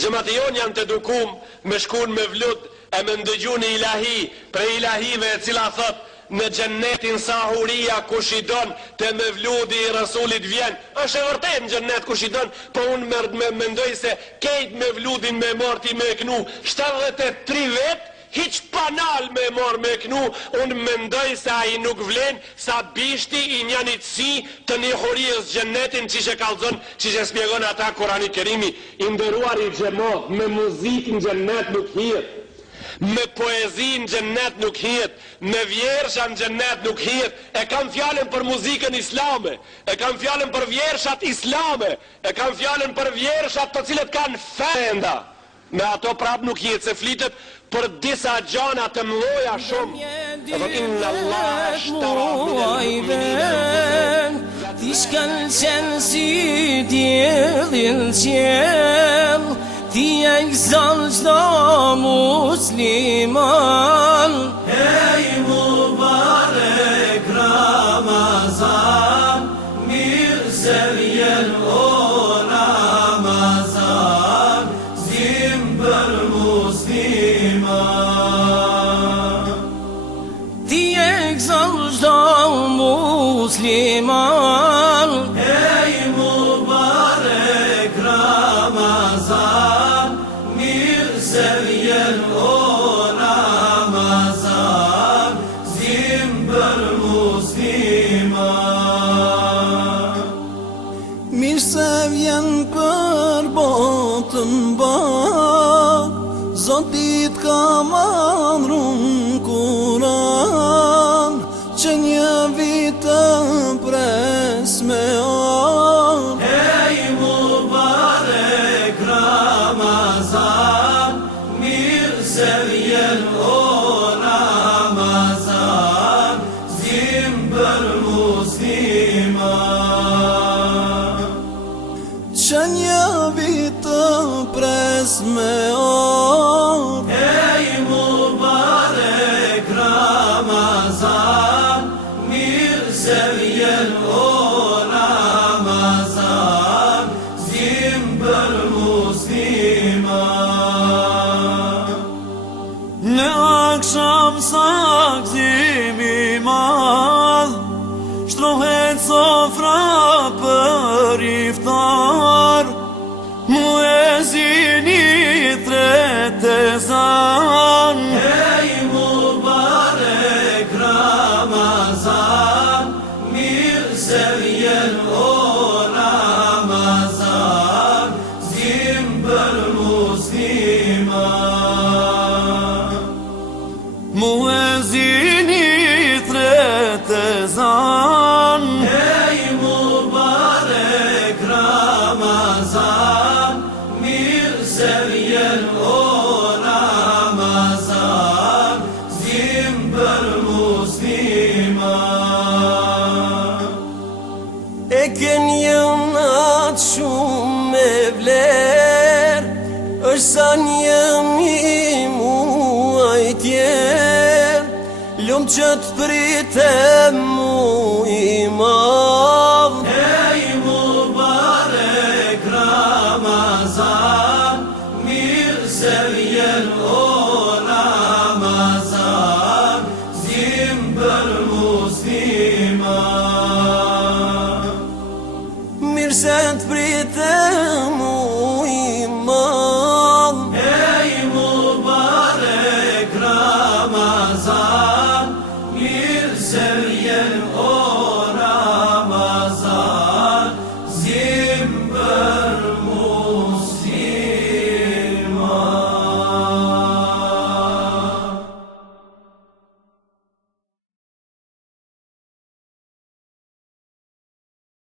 Xhamat jon janë të edukum me shkun me vlut e me ndëgjun ilahi prej ilahive e cila thot në xhennetin sahuria kush i don te me vludi i Rasulit vjen. Është e vërtet në xhennet kush i don, po unë mendoj se kejt me vludin me morti me knu 73 vet hiq panal me mor me knu. Unë mendoj se ai nuk vlen sa bishti i njanitësi të njohurisë xhennetin çish e kallzon, çish e shpjegon ata Kurani Kerimi. I nderuar i xhamat, me muzikë në xhennet nuk hihet, me poezi në xhennet nuk hihet, me vjersha në xhennet nuk hihet. E kam fjalën për muzikën islame, e kam fjalën për vjershat islame, e kam fjalën për vjershat të cilët kanë fenda. Me ato prap nuk hihet, se flitet për disa gjana të mëdha shumë. Edhe inna Allah ashtara min ti shkëlqen si diellin qiell, ti e gëzon çdo musliman. Ej mubarek Ramazan, mirë se vjen o Ramazan, zim për musliman. Ti e gëzon çdo musliman. Ej mubarek Ramazan, mirë se vjen o Ramazan, zim për musliman. Mirë se vjen për botën bak, Zotit ka mandrun Kur'an, që një vit të pres me an. Ej mubarek Ramazan, mirë se vjen o Ramazan, zim për musliman. Që një vit të pres me an. Ej mubarek Ramazan, mirë se vjen o Ramazan, zim për musliman. Në aksham sakzimi madh, shtrohet sofra për iftar, muezini tret ezan. Ej mubarek Ramazan, mirë se vjen o Ramazan, zim për musliman. Muezini tret ezan. Ej mubarek Ramazan, mirë se vjen o Ramazan, zim për musliman. E ke një natë shumë me vler, është sa njëmi muaj tjer, lumë që të pritem mu i madh. Ej mubarek Ramazan, mirë se vjen o Ramazan, zim për musliman. Mirë se të pritem